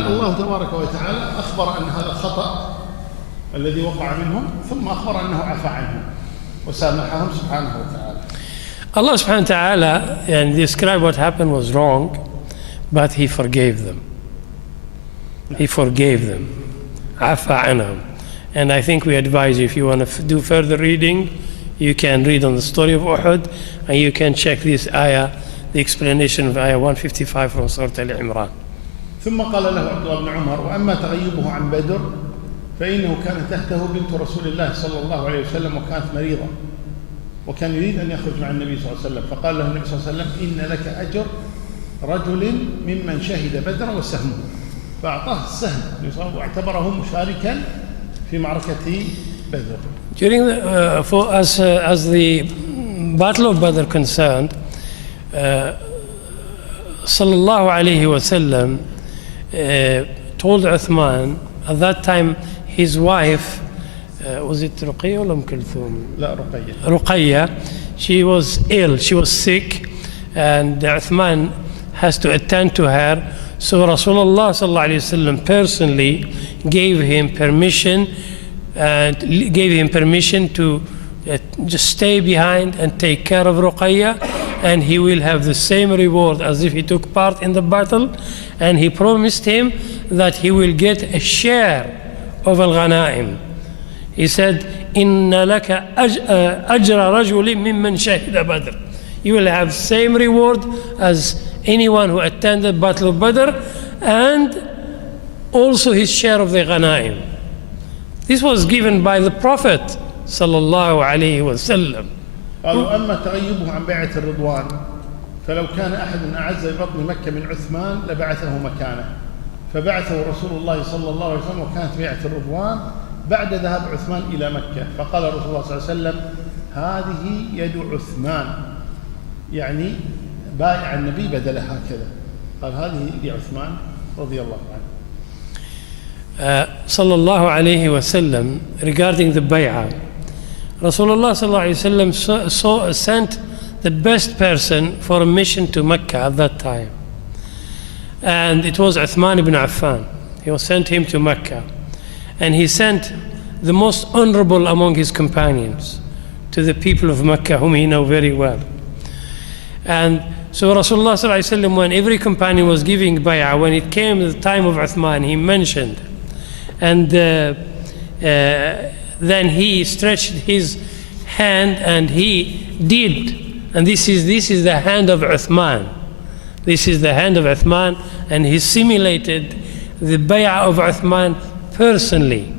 الله تبارك وتعالى أخبر أن هذا خطأ الذي وقع منهم، ثم أخبر أنه عفى عنهم وسامحهم سبحانه وتعالى. Allah subhanahu wa ta'ala and described what happened was wrong, but He forgave them. He forgave them. عفى عنهم. And I think we advise you, if you want to do further reading, you can read on the story of Uhud, and you can check this ayah, the explanation of ayah 155 from Surah Al-Imran. ثم قال له عبد الله بن عمر: وأما تغيبه عن بدر فإنه كان تحته بنت رسول الله صلى الله عليه وسلم وكانت مريضة، وكان يريد أن يخرج مع النبي صلى الله عليه وسلم، فقال له النبي صلى الله عليه وسلم: إن لك أجر رجل ممن شهد بدر وسهمه، فأعطاه السهم واعتبره مشاركا في معركة بدر. During as the Battle of Badr concerned, sallallahu alayhi wa sallam told Uthman, at that time his wife, was it Ruqayya or Kulthum? لا رقية. Ruqayya, she was ill, she was sick, and Uthman has to attend to her. So Rasulullah sallallahu alayhi wa sallam personally gave him permission to just stay behind and take care of Ruqayya, and he will have the same reward as if he took part in the battle. And he promised him that he will get a share of al-ghanaim. He said, "Inna laka ajra rajulin mimman shahida Badr." You will have same reward as anyone who attended Battle of Badr, and also his share of the ghanaim. This was given by the Prophet sallallahu alayhi wa sallam. قالوا: أما تغيبه عن بيعة الرضوان فلو كان أحد أعز ببطن مكة من عثمان لبعثه مكانه، فبعثه رسول الله صلى الله عليه وسلم، وكانت بيعة الرضوان بعد ذهاب عثمان إلى مكة. فقال رسول الله صلى الله عليه وسلم: هذه يد عثمان، يعني بايع النبي بدل هكذا. قال: هذه يد عثمان رضي الله عنه. Sallallahu alayhi wa sallam, regarding the bay'ah, Rasulullah sallallahu alayhi wa sallam sent the best person for a mission to Mecca at that time. And it was Uthman bin Affan. He was sent him to Mecca. And he sent the most honorable among his companions to the people of Mecca, whom he knew very well. And so Rasulullah sallallahu alayhi wa sallam, when every companion was giving bay'ah, when it came the time of Uthman, he mentioned. And then he stretched his hand and he did. And this is the hand of Uthman. This is the hand of Uthman, and he simulated the bay'ah of Uthman personally.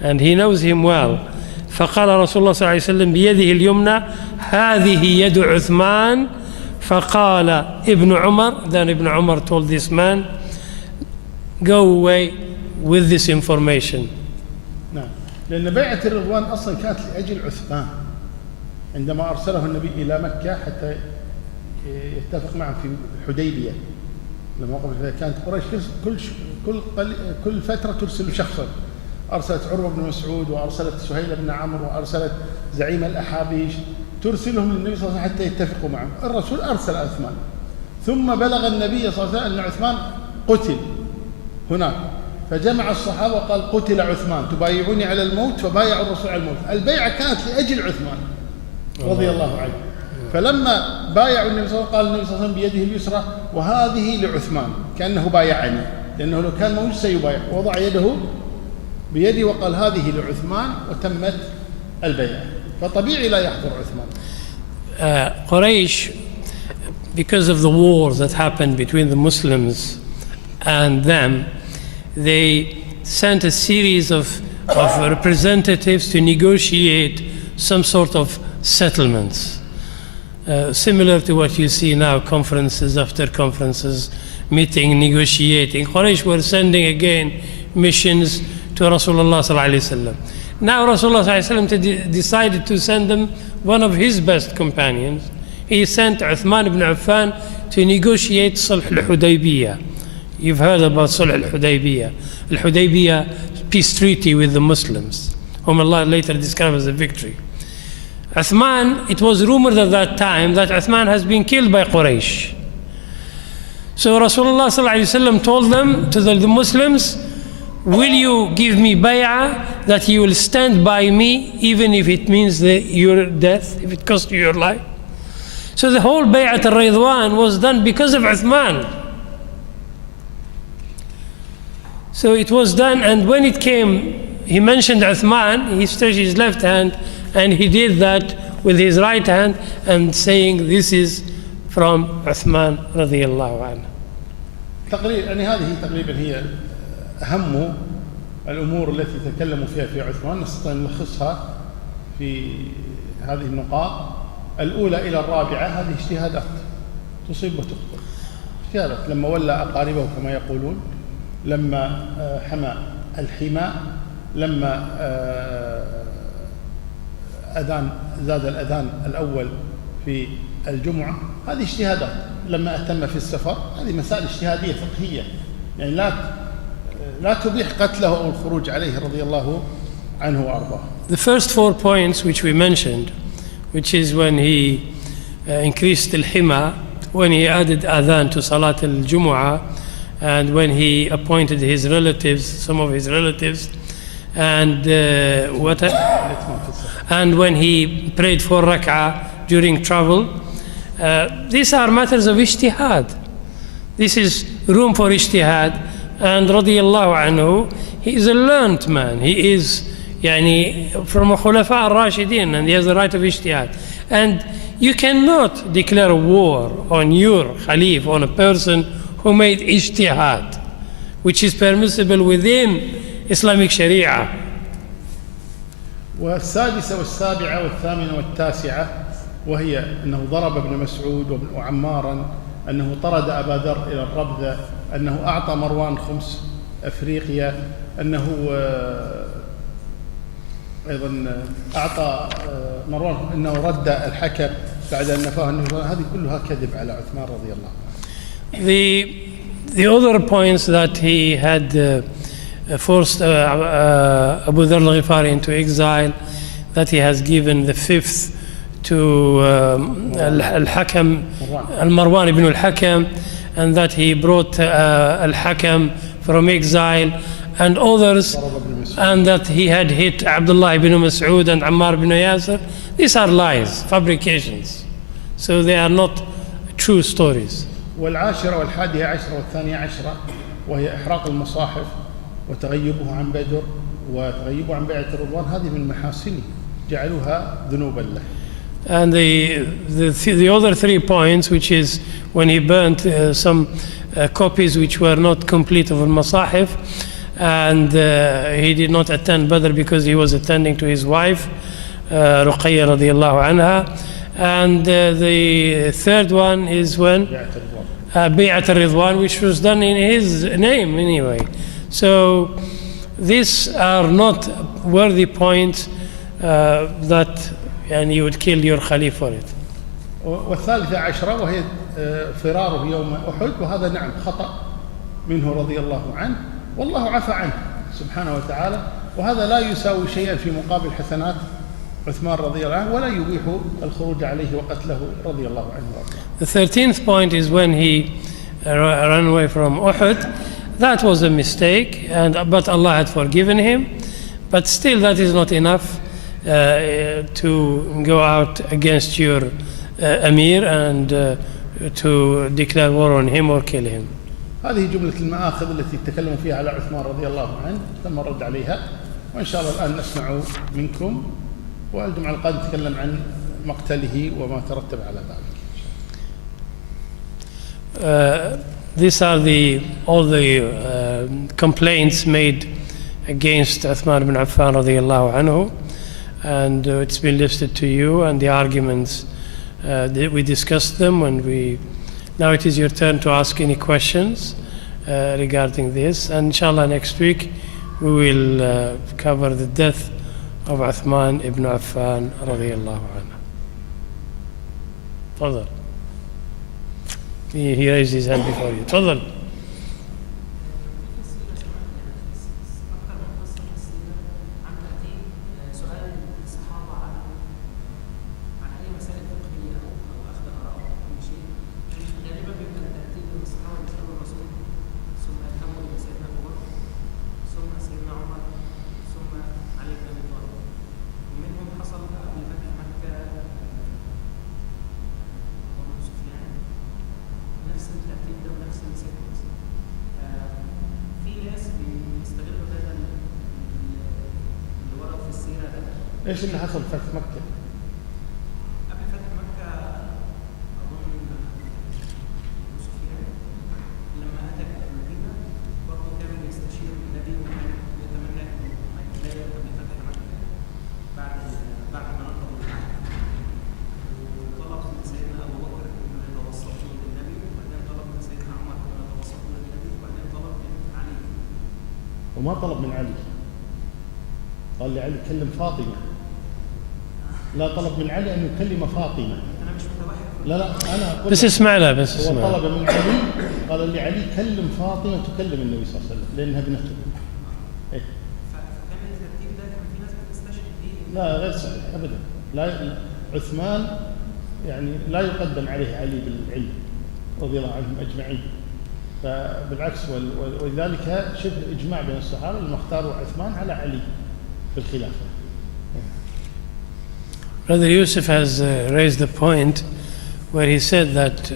And he knows him well. فقال رسول الله صلى الله عليه وسلم بيده اليمنى هذه يد عثمان. فقال Ibn Umar, then Ibn Umar told this man, go away with this information. نعم، لأن بيعة الرضوان أصلا كانت لأجل عثمان عندما أرسله النبي إلى مكة حتى يتفق معه في الحديبية. لما قبل كانت قريش كل فترة ترسل شخصا. أرسلت عروة بن مسعود، وأرسلت سهيل بن عمرو، وأرسلت زعيم الأحابيش، ترسلهم للنبي صلى الله عليه وسلم حتى يتفقوا معه. الرسول أرسل عثمان، ثم بلغ النبي صلى الله عليه وسلم أن عثمان قتل هناك، فجمع الصحابة وقال: قتل عثمان، تبايعوني على الموت؟ فبايعوا الرسول على الموت. البيعة كانت لأجل عثمان رضي الله عنه. فلما بايعوا النبي صلى الله عليه وسلم قال النبي صلى الله عليه وسلم بيده اليسرى: وهذه لعثمان، كأنه بايعني، لأنه لو كان موجود سيبايع. وضع يده بيده وقال: هذه لعثمان، وتمت البيعة. فطبيعي لا يحضر عثمان. Quraysh, because of the war that happened between the Muslims and them, they sent a series of representatives to negotiate some sort of settlements, similar to what you see now, conferences after conferences, meeting, negotiating. Quraysh were sending again missions to Rasulullah sallallahu alayhi wa sallam. Now Rasulullah sallallahu alayhi wa sallam decided to send them one of his best companions. He sent Uthman bin Affan to negotiate Sulh al-Hudaybiyah. You've heard about Sulh al-Hudaybiyah. Al-Hudaybiyah peace treaty with the Muslims, whom Allah later described as a victory. Uthman, it was rumored at that time that Uthman has been killed by Quraysh. So Rasulullah sallallahu alaihi wasallam told them, to the Muslims, will you give me bay'ah that you will stand by me even if it means your death, if it costs you your life? So the whole bay'at al-Ridwan was done because of Uthman. So it was done, and when it came, he mentioned Uthman, he stretched his left hand and he did that with his right hand and saying, this is from Uthman radiyallahu anhu. تقريبا يعني هذه تقريبا هي أهم الأمور التي تكلموا فيها في عثمان. نستطيع أن نلخصها في هذه النقاط الأولى إلى الرابعة. هذه اجتهادات تصيب وتخطئ. اجتهادات لما ولى أقاربه كما يقولون، لما حمى الحمى، لما زاد الأذان الأول في الجمعة، هذه اجتهادات. لما أتم في السفر، هذه مسائل اجتهادية فقهية، يعني لا تبيح قتله أو الخروج عليه رضي الله عنه وأرضاه. The first 4 points which we mentioned, which is when he increased al-hima, when he added adhan to Salat al-Jumu'ah, and when he appointed his relatives, some of his relatives, and when he prayed 4 rak'ah during travel, these are matters of ijtihad. This is room for ijtihad, and radiyallahu anhu, he is a learned man. He is from a khulafa al-rashidin, and he has the right of ijtihad. And you cannot declare a war on your Caliph, on a person who made ijtihad, which is permissible within Islamic Sharia. والسادسة والسابعة والثامنة والتاسعة، وهي أنه ضرب ابن مسعود وعمارا، أنه طرد أبا ذر إلى الربذة، أنه أعطى مروان خمس أفريقيا، أنه أيضا أعطى مروان، أنه رد الحكم بعد أن نفاه. هذه كلها كذب على عثمان رضي الله عنه. The other points that he had forced Abu Dharr al-Ghifari into exile, that he has given the 5th to al-Hakam, al-Marwan ibn al-Hakam, and that he brought al-Hakam from exile and others, and that he had hit Abdullah ibn Mas'ud and Ammar ibn Yasir. These are lies, fabrications. So they are not true stories. والعاشرة والحادية عشرة والثانية عشرة، وهي إحراق المصاحف وتغيبه عن بدر وتغيبه عن بيعة الرضوان، هذه من محاسنه جعلوها ذنوبا له. And the other 3 points, which is when he burnt some copies which were not complete of al-Masahif, and he did not attend Badr because he was attending to his wife, Ruqayya radiyallahu anha. And the 3rd one is when Bay'at al-Ridwan, which was done in his name anyway. So these are not worthy points that you would kill your Khalif for it. والثالثة عشرة وهي فراره يوم أحد، وهذا نعم خطأ منه رضي الله عنه، والله عفى عنه سبحانه وتعالى، وهذا لا يساوي شيئا في مقابل حسنات عثمان رضي الله عنه، ولا يبيح الخروج عليه وقتله رضي الله عنه. The 13th point is when he ran away from Uhud. That was a mistake, but Allah had forgiven him. But still, that is not enough to go out against your Amir and to declare war on him or kill him. هذه جملة المآخذ التي تكلموا فيها على عثمان رضي الله عنه، تم الرد عليها، وإن شاء الله الآن نسمع منكم، والجمعة القادمة نتكلم عن مقتله وما ترتب على ذلك. These are all the complaints made against Uthman bin Affan radiyallahu anhu, and it's been listed to you, and the arguments we discussed them, and now it is your turn to ask any questions regarding this, and inshallah next week we will cover the death of Uthman ibn Affan radiyallahu anhu. Tafadhal. He raised his hand before you. Tafadhal. إيش اللي حصل في فتح مكة؟ قبل فتح مكة أظن أبو سفيان لما أتى المدينة برضه كان يستشير النبي وكان يتمنى أن لا يذهب لفتح مكة بعد ما نقض العهد، وطلب من سيدنا أبو بكر أن يتوسط له للنبي، وبعدين طلب من سيدنا عمر أن يتوسط له للنبي، وبعدين طلب من علي. وما طلب من علي، قال لي علي كلم فاطمة. لا، طلب من علي أن يكلم فاطمة. أنا مش متوحد. لا أنا أقول بس اسمع له، بس هو اسمع. طلب من علي، قال لي علي كلم فاطمة تكلم النبي صلى الله عليه وسلم لأنها بنته. إيه؟ فكان الترتيب ده كان في ناس بتستشهد بيه. لا غير صحيح أبدا. لا، عثمان يعني لا يقدم عليه علي بالعلم رضي الله عنهم أجمعين، فبالعكس ولذلك شبه إجماع بين الصحابة لما اختاروا عثمان على علي في الخلافة. Brother Yusuf has raised the point where he said that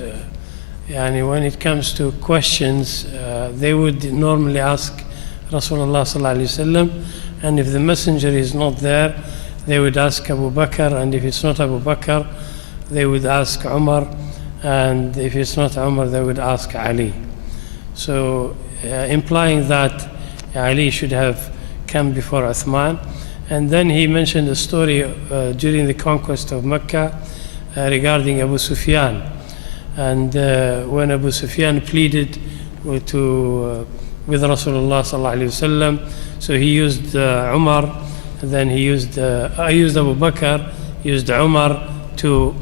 when it comes to questions, they would normally ask Rasulullah sallallahu alaihi wasallam, and if the messenger is not there, they would ask Abu Bakr, and if it's not Abu Bakr, they would ask Umar, and if it's not Umar, they would ask Ali. So implying that Ali should have come before Uthman. And then he mentioned a story during the conquest of Mecca regarding Abu Sufyan. And when Abu Sufyan pleaded with Rasulullah sallallahu alaihi wasallam, so he used Umar, and then he used Abu Bakr, used Umar to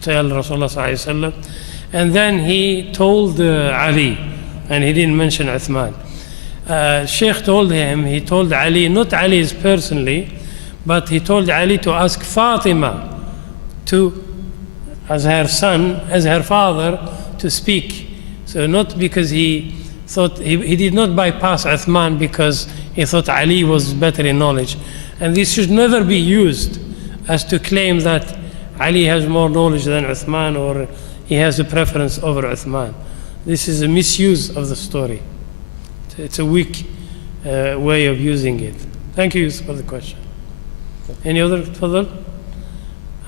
tell Rasulullah sallallahu alaihi wasallam, and then he told Ali, and he didn't mention Uthman. Shaykh told Ali, not Ali personally, but he told Ali to ask Fatima as her father, to speak. So not because he thought, he did not bypass Uthman because he thought Ali was better in knowledge. And this should never be used as to claim that Ali has more knowledge than Uthman or he has a preference over Uthman. This is a misuse of the story. It's a weak way of using it. Thank you for the question. Any other? تفضل.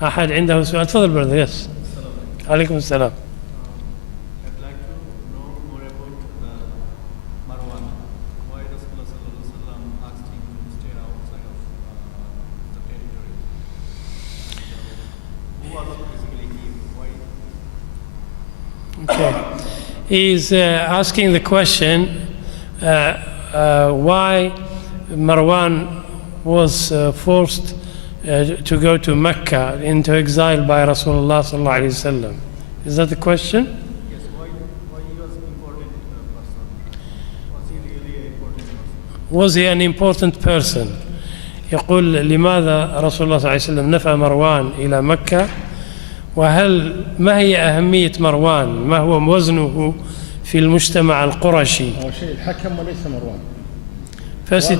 أحد عنده سؤال؟ تفضل brother. Yes. عليكم السلام. I'd like to know more about Marwan. Why does Rasulullah asked him to stay outside of the territory? Who was basically he? Why? Okay. He's asking the question why Marwan was forced to go to Mecca into exile by Rasulullah sallallahu alaihi wasallam. Is that the question? Yes. Why he was important person? Was he really an important person? Was he an important person? يقول لماذا رسول الله صلى الله عليه وسلم نفى مروان إلى مكة، وهل ما هي أهمية مروان، ما هو وزنه في المجتمع القرشي؟ أول شيء الحكم وليس مروان. First,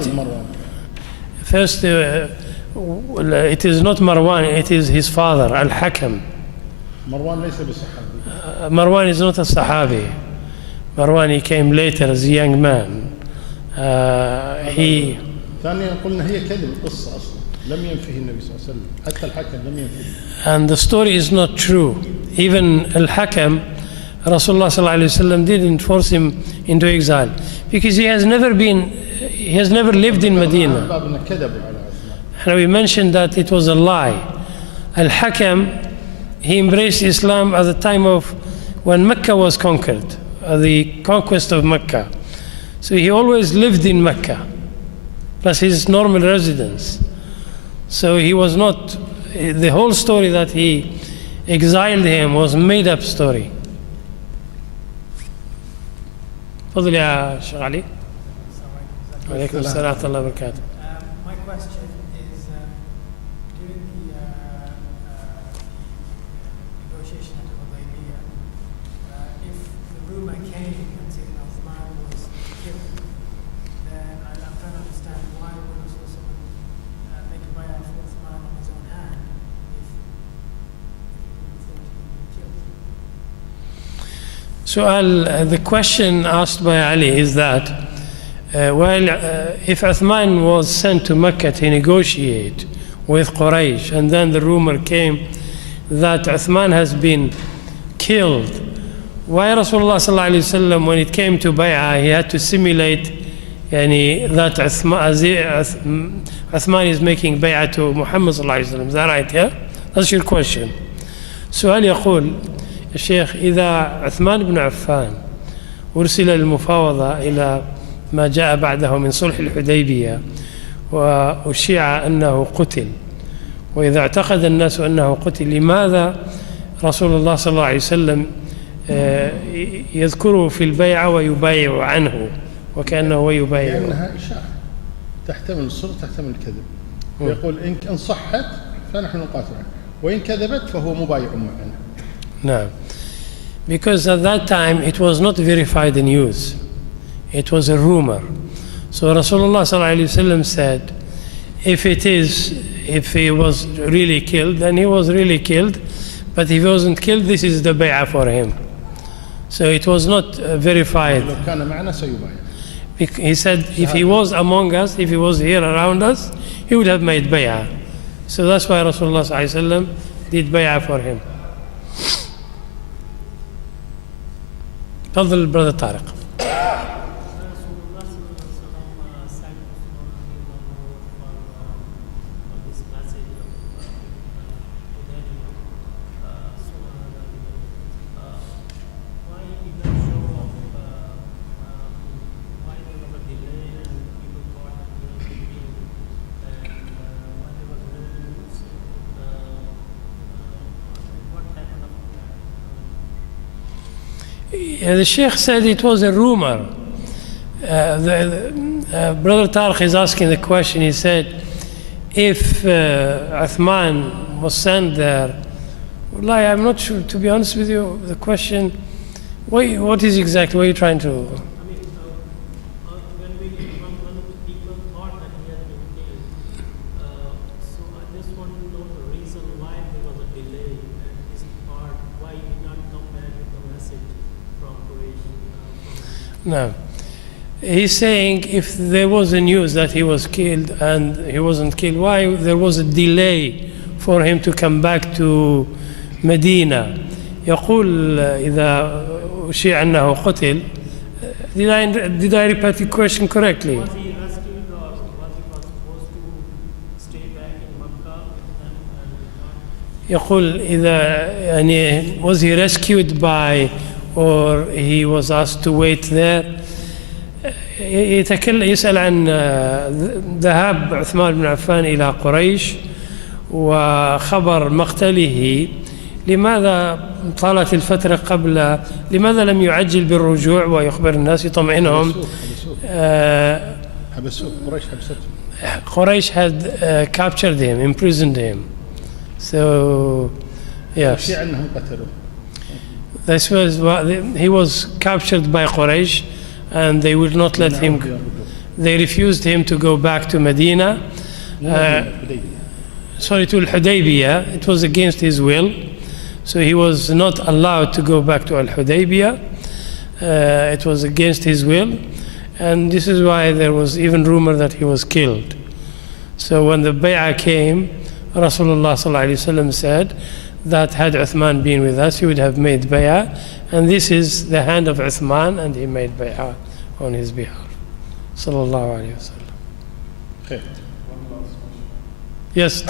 it is not Marwan, it is his father, Al-Hakam. مروان ليس بصحابي. Marwan is not a Sahabi. Marwan, he came later as a young man. ثانيا قلنا هي كذب القصة أصلا، لم ينفه النبي صلى الله عليه وسلم، حتى الحكم لم ينفه. And the story is not true. Even Al-Hakam, Rasulullah sallallahu alaihi wasallam didn't force him into exile because he has never lived in Medina. And we mentioned that it was a lie. Al-Hakam, he embraced Islam at the time of when Mecca was conquered, the conquest of Mecca. So he always lived in Mecca, plus his normal residence. So he was not, the whole story that he exiled him was a made-up story. تفضل يا شيخ علي. وعليكم السلام ورحمة الله وبركاته. My question is, during the negotiation at Hudaybiyah, if the rumor came and Sayyidina Uthman was killed, then I'm trying to understand why would Rasul make a bay'ah for Uthman on his own hand if he thought he would be killed? The question asked by Ali is that if Uthman was sent to Mecca to negotiate with Quraysh, and then the rumor came that Uthman has been killed, why Rasulullah sallallahu alaihi wasallam, when it came to bay'ah, he had to simulate that Uthman is making bay'ah to Muhammad sallallahu alaihi wasallam? Is that right? Yeah, that's your question. سؤال يقول الشيخ: إذا عثمان بن عفان أرسل للمفاوضة إلى ما جاء بعده من صلح الحديبية وأشيع أنه قتل، وإذا اعتقد الناس أنه قتل، لماذا رسول الله صلى الله عليه وسلم يذكره في البيعة ويبايع عنه وكأنه هو يبايع؟ لأنها إشاعة تحتمل الصدق تحتمل الكذب. يقول إن صحت فنحن نقاتل عنه، وإن كذبت فهو مبايع معنا. نعم. Because at that time it was not verified news. It was a rumor. So Rasulullah sallallahu alaihi wasallam said, if he was really killed, then he was really killed. But if he wasn't killed, this is the bay'ah for him. So it was not verified. لو كان معنا سيبايع. He said, if he was among us, if he was here around us, he would have made bay'ah. So that's why Rasulullah sallallahu alaihi wasallam did bay'ah for him. تفضل brother طارق. The Shaykh said it was a rumor. Brother Tariq is asking the question. He said, if Uthman was sent there, wallahi, I'm not sure, to be honest with you, the question, what is exactly, what are you trying to... When one of the people thought that he had been killed, so I just want to know the reason why there was a delay and his part, why he did not come back with the message from Quraysh. No. He's saying if there was a news that he was killed and he wasn't killed, why there was a delay for him to come back to Medina? يقول إذا أشيع أنه قتل. Did I repeat the question correctly? Was he rescued or was he supposed to stay back in Makkah and يقول إذا يعني was he rescued by or he was asked to wait there. يسأل عن ذهاب عثمان بن عفان إلى قريش وخبر مقتله. لماذا طالت الفترة قبل؟ لماذا لم يعجل بالرجوع ويخبر الناس يطمئنهم؟ حبسوه قريش حبسته. قريش had captured him, imprisoned him. So yes. أنهم قتلوه. This was he was captured by Quraysh, and they would not let him. They refused him to go back to Medina. Sorry, to Al-Hudaybiyah. It was against his will, so he was not allowed to go back to Al-Hudaybiyah. It was against his will, and this is why there was even rumor that he was killed. So when the bay'ah came, Rasulullah sallallahu alaihi wasallam said that had Uthman been with us, he would have made bay'ah, and this is the hand of Uthman, and he made bay'ah on his behalf. Sallallahu alaihi wasallam. Okay. Yes.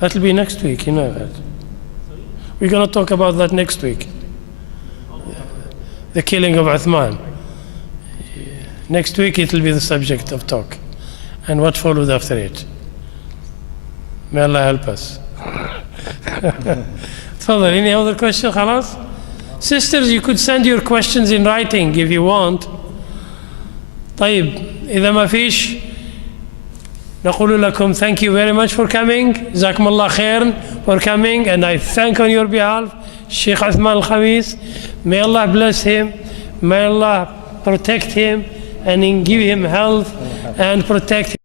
That'll be next week, you know that. We're going to talk about that next week. The killing of Uthman. Next week it will be the subject of talk. And what followed after it. May Allah help us. Further, any other question? خلاص? Sisters, you could send your questions in writing if you want. طيب, إذا ما فيش نقول لكم thank you very much for coming. جزاكم الله خير for coming, and I thank on your behalf Shaykh Uthman al-Khamees. May Allah bless him. May Allah protect him and give him health and protect him.